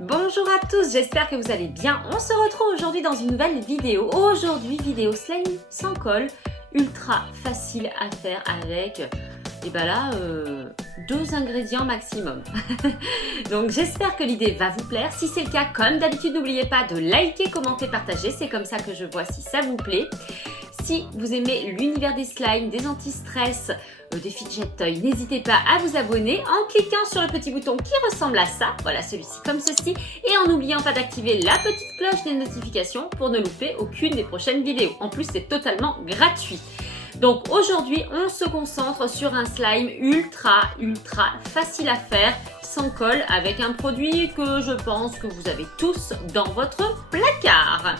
Bonjour à tous, j'espère que vous allez bien. On se retrouve aujourd'hui dans une nouvelle vidéo. Aujourd'hui, vidéo slime sans colle, ultra facile à faire avec, et ben là, 2 ingrédients maximum. Donc j'espère que l'idée va vous plaire. Si c'est le cas, comme d'habitude, n'oubliez pas de liker, commenter, partager. C'est comme ça que je vois si ça vous plaît. Si vous aimez l'univers des slimes, des anti-stress, des fidget toys, n'hésitez pas à vous abonner en cliquant sur le petit bouton qui ressemble à ça, voilà celui-ci comme ceci, et en n'oubliant pas d'activer la petite cloche des notifications pour ne louper aucune des prochaines vidéos. En plus, c'est totalement gratuit. Donc aujourd'hui, on se concentre sur un slime ultra facile à faire, sans colle, avec un produit que je pense que vous avez tous dans votre placard.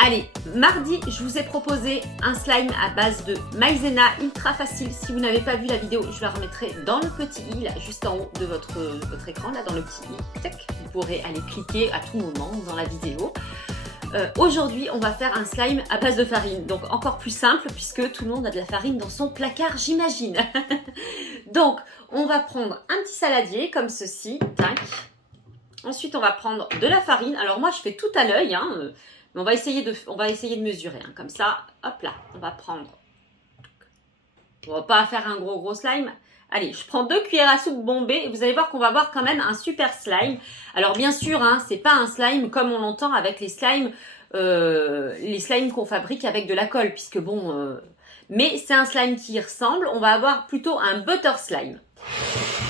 Allez, mardi, je vous ai proposé un slime à base de maïzena, ultra facile. Si vous n'avez pas vu la vidéo, je la remettrai dans le petit i, là, juste en haut de votre écran, là, dans le petit i. Tac, vous pourrez aller cliquer à tout moment dans la vidéo. Aujourd'hui, on va faire un slime à base de farine, donc encore plus simple, puisque tout le monde a de la farine dans son placard, j'imagine. Donc, on va prendre un petit saladier, comme ceci, tac. Ensuite, on va prendre de la farine. Alors moi, je fais tout à l'œil, hein. Mais on va essayer de mesurer, hein, comme ça, hop là, on va prendre, on va pas faire un gros slime. Allez, je prends 2 cuillères à soupe bombées et vous allez voir qu'on va avoir quand même un super slime. Alors bien sûr, hein, c'est pas un slime comme on l'entend avec les slimes qu'on fabrique avec de la colle, puisque bon, mais c'est un slime qui y ressemble. On va avoir plutôt un butter slime.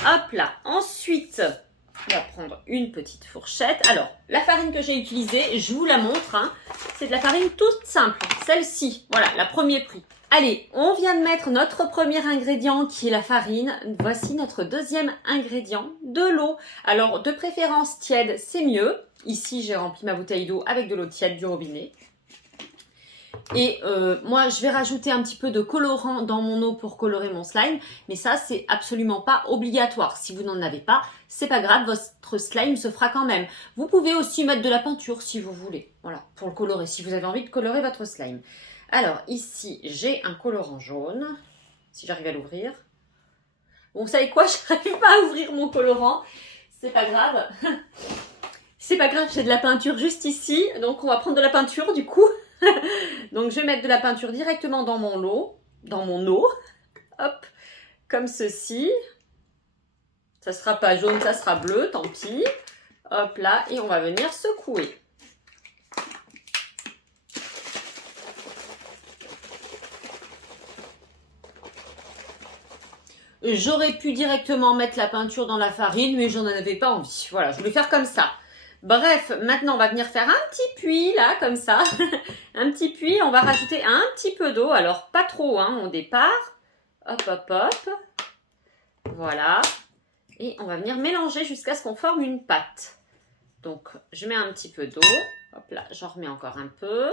Hop là, ensuite, on va prendre une petite fourchette. Alors, la farine que j'ai utilisée, je vous la montre, hein. C'est de la farine toute simple. Celle-ci, voilà, la premier prix. Allez, on vient de mettre notre premier ingrédient qui est la farine. Voici notre deuxième ingrédient, de l'eau. Alors, de préférence tiède, c'est mieux. Ici, j'ai rempli ma bouteille d'eau avec de l'eau tiède du robinet. Et moi, je vais rajouter un petit peu de colorant dans mon eau pour colorer mon slime. Mais ça, c'est absolument pas obligatoire. Si vous n'en avez pas, c'est pas grave, votre slime se fera quand même. Vous pouvez aussi mettre de la peinture si vous voulez. Voilà, pour le colorer, si vous avez envie de colorer votre slime. Alors, ici, j'ai un colorant jaune. Si j'arrive à l'ouvrir. Bon, vous savez quoi? Je n'arrive pas à ouvrir mon colorant. C'est pas grave. C'est pas grave, j'ai de la peinture juste ici. Donc, on va prendre de la peinture du coup. Donc, je vais mettre de la peinture directement dans mon eau. Hop, comme ceci. Ça sera pas jaune, ça sera bleu, tant pis. Hop là, et on va venir secouer. J'aurais pu directement mettre la peinture dans la farine, mais j'en avais pas envie. Voilà, je voulais faire comme ça. Bref, maintenant on va venir faire un petit puits, là, comme ça. Un petit puits, on va rajouter un petit peu d'eau. Alors, pas trop, hein, au départ. Hop, hop, hop. Voilà. Et on va venir mélanger jusqu'à ce qu'on forme une pâte. Donc, je mets un petit peu d'eau. Hop là, j'en remets encore un peu.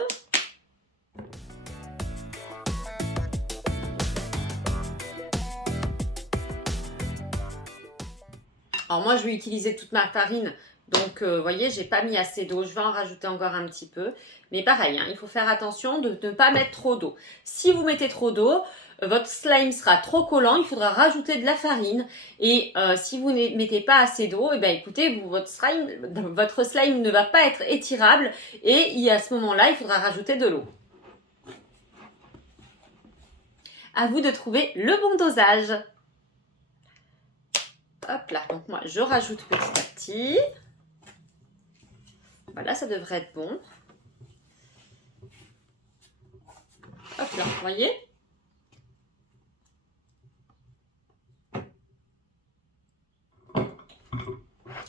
Alors moi, je vais utiliser toute ma farine. Donc, vous voyez, j'ai pas mis assez d'eau. Je vais en rajouter encore un petit peu. Mais pareil, hein, il faut faire attention de ne pas mettre trop d'eau. Si vous mettez trop d'eau, votre slime sera trop collant. Il faudra rajouter de la farine. Et si vous ne mettez pas assez d'eau, eh bien, écoutez, votre slime ne va pas être étirable. Et à ce moment-là, il faudra rajouter de l'eau. À vous de trouver le bon dosage. Hop là, donc moi je rajoute petit à petit. Voilà, ça devrait être bon. Hop là, vous voyez?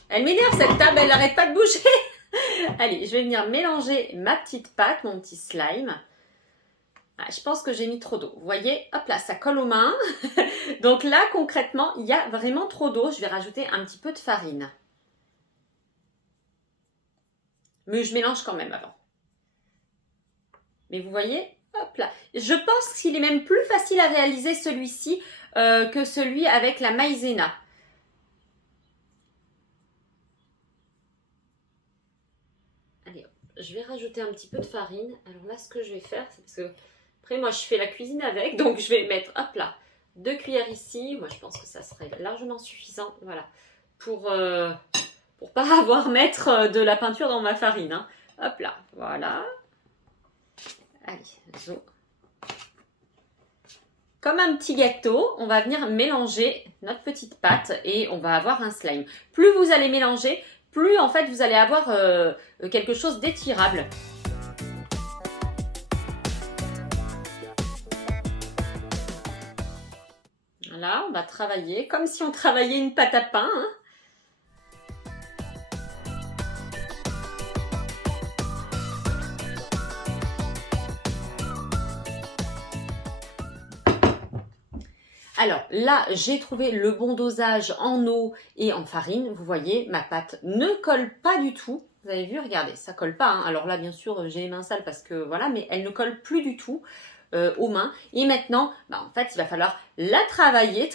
Elle m'énerve cette table, elle n'arrête pas de bouger. Allez, je vais venir mélanger ma petite pâte, mon petit slime. Ah, je pense que j'ai mis trop d'eau. Vous voyez, hop là, ça colle aux mains. Donc là, concrètement, il y a vraiment trop d'eau. Je vais rajouter un petit peu de farine. Mais je mélange quand même avant. Mais vous voyez, hop là. Je pense qu'il est même plus facile à réaliser celui-ci que celui avec la maïzena. Allez, hop, je vais rajouter un petit peu de farine. Alors là, ce que je vais faire, c'est parce que après, moi, je fais la cuisine avec. Donc, je vais mettre, hop là, 2 cuillères ici. Moi, je pense que ça serait largement suffisant. Voilà. Pour pour pas avoir mettre de la peinture dans ma farine. Hein. Hop là, voilà. Allez, zo. Comme un petit gâteau, on va venir mélanger notre petite pâte et on va avoir un slime. Plus vous allez mélanger, plus en fait vous allez avoir quelque chose d'étirable. Voilà, on va travailler comme si on travaillait une pâte à pain. Hein. Alors là, j'ai trouvé le bon dosage en eau et en farine. Vous voyez, ma pâte ne colle pas du tout. Vous avez vu, regardez, ça colle pas. Hein. Alors là, bien sûr, j'ai les mains sales parce que voilà, mais elle ne colle plus du tout aux mains. Et maintenant, en fait, il va falloir la travailler,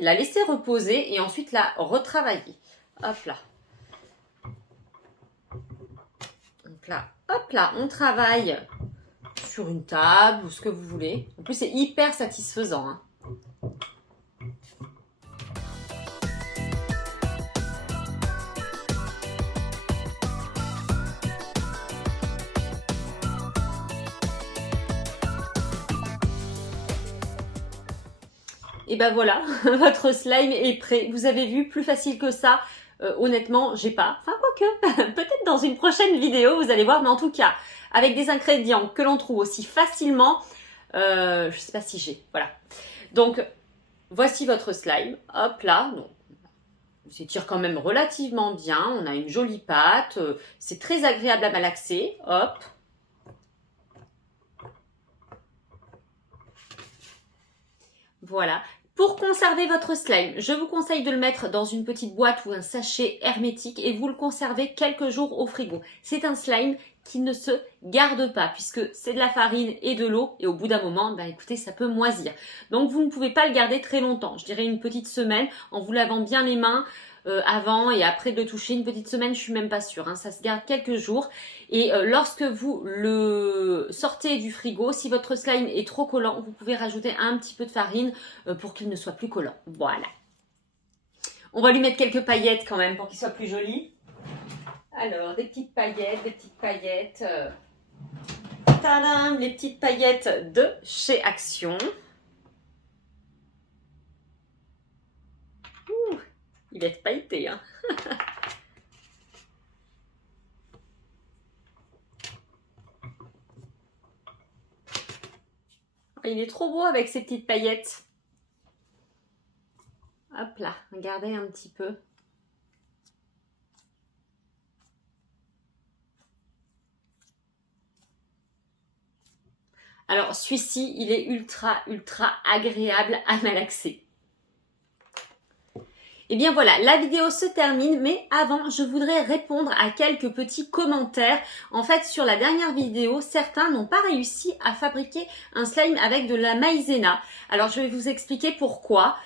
la laisser reposer et ensuite la retravailler. Hop là. Donc là, hop là, on travaille sur une table ou ce que vous voulez. En plus, c'est hyper satisfaisant. Hein. Et ben voilà, votre slime est prêt. Vous avez vu, plus facile que ça, honnêtement, j'ai pas. Enfin, quoique, peut-être dans une prochaine vidéo, vous allez voir. Mais en tout cas, avec des ingrédients que l'on trouve aussi facilement, je sais pas si j'ai. Voilà. Donc, voici votre slime. Hop là. Donc, on s'étire quand même relativement bien. On a une jolie pâte. C'est très agréable à malaxer. Hop. Voilà. Pour conserver votre slime, je vous conseille de le mettre dans une petite boîte ou un sachet hermétique et vous le conservez quelques jours au frigo. C'est un slime qui ne se garde pas puisque c'est de la farine et de l'eau et au bout d'un moment, écoutez, ça peut moisir. Donc vous ne pouvez pas le garder très longtemps. Je dirais une petite semaine en vous lavant bien les mains avant et après de le toucher. Une petite semaine, je suis même pas sûre. Hein, ça se garde quelques jours. Et lorsque vous le sortez du frigo, si votre slime est trop collant, vous pouvez rajouter un petit peu de farine pour qu'il ne soit plus collant. Voilà. On va lui mettre quelques paillettes quand même pour qu'il soit plus joli. Alors, des petites paillettes. Tadam, les petites paillettes de chez Action. Ouh, il va être pailleté, hein. Il est trop beau avec ces petites paillettes. Hop là, regardez un petit peu. Alors celui-ci, il est ultra agréable à malaxer. Et bien voilà, la vidéo se termine, mais avant, je voudrais répondre à quelques petits commentaires. En fait, sur la dernière vidéo, certains n'ont pas réussi à fabriquer un slime avec de la maïzena. Alors, je vais vous expliquer pourquoi.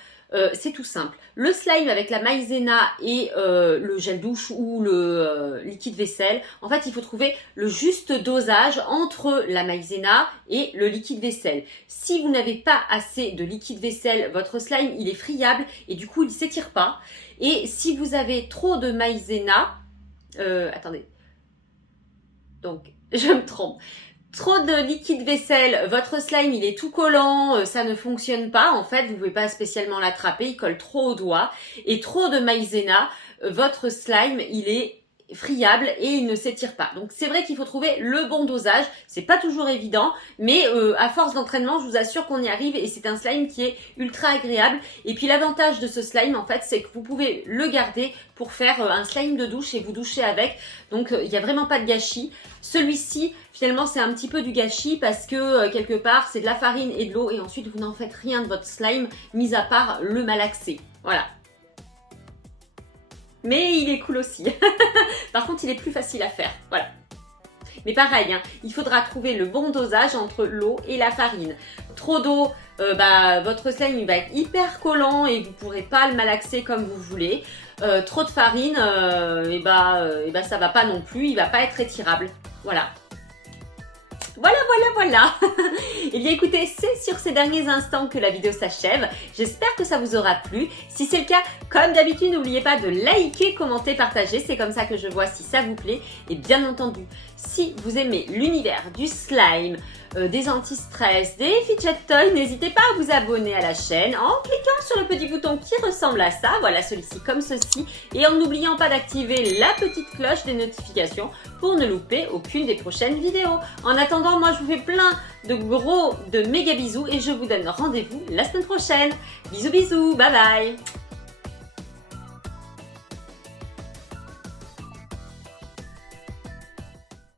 C'est tout simple. Le slime avec la maïzena et le gel douche ou le liquide vaisselle, en fait, il faut trouver le juste dosage entre la maïzena et le liquide vaisselle. Si vous n'avez pas assez de liquide vaisselle, votre slime, il est friable et du coup, il ne s'étire pas. Et si vous avez trop de maïzena, attendez, donc, je me trompe. Trop de liquide vaisselle, votre slime il est tout collant, ça ne fonctionne pas. En fait, vous ne pouvez pas spécialement l'attraper, il colle trop aux doigts. Et trop de maïzena, votre slime il est friable et il ne s'étire pas. Donc c'est vrai qu'il faut trouver le bon dosage. C'est pas toujours évident, mais à force d'entraînement, je vous assure qu'on y arrive et c'est un slime qui est ultra agréable. Et puis l'avantage de ce slime, en fait, c'est que vous pouvez le garder pour faire un slime de douche et vous doucher avec. Donc il n'y a vraiment pas de gâchis. Celui-ci, finalement, c'est un petit peu du gâchis parce que quelque part, c'est de la farine et de l'eau et ensuite vous n'en faites rien de votre slime, mis à part le malaxer. Voilà. Mais il est cool aussi. Par contre, il est plus facile à faire. Voilà. Mais pareil, hein, il faudra trouver le bon dosage entre l'eau et la farine. Trop d'eau, votre slime il va être hyper collant et vous ne pourrez pas le malaxer comme vous voulez. Trop de farine, ça va pas non plus, il va pas être étirable. Voilà. Voilà. Et bien écoutez, c'est sur ces derniers instants que la vidéo s'achève. J'espère que ça vous aura plu. Si c'est le cas, comme d'habitude, n'oubliez pas de liker, commenter, partager. C'est comme ça que je vois si ça vous plaît. Et bien entendu, si vous aimez l'univers du slime, des anti-stress, des fidget toys, n'hésitez pas à vous abonner à la chaîne en cliquant sur le petit bouton qui ressemble à ça, voilà celui-ci comme ceci, et en n'oubliant pas d'activer la petite cloche des notifications pour ne louper aucune des prochaines vidéos. En attendant, moi je vous fais plein de méga bisous et je vous donne rendez-vous la semaine prochaine. Bisous, bye bye.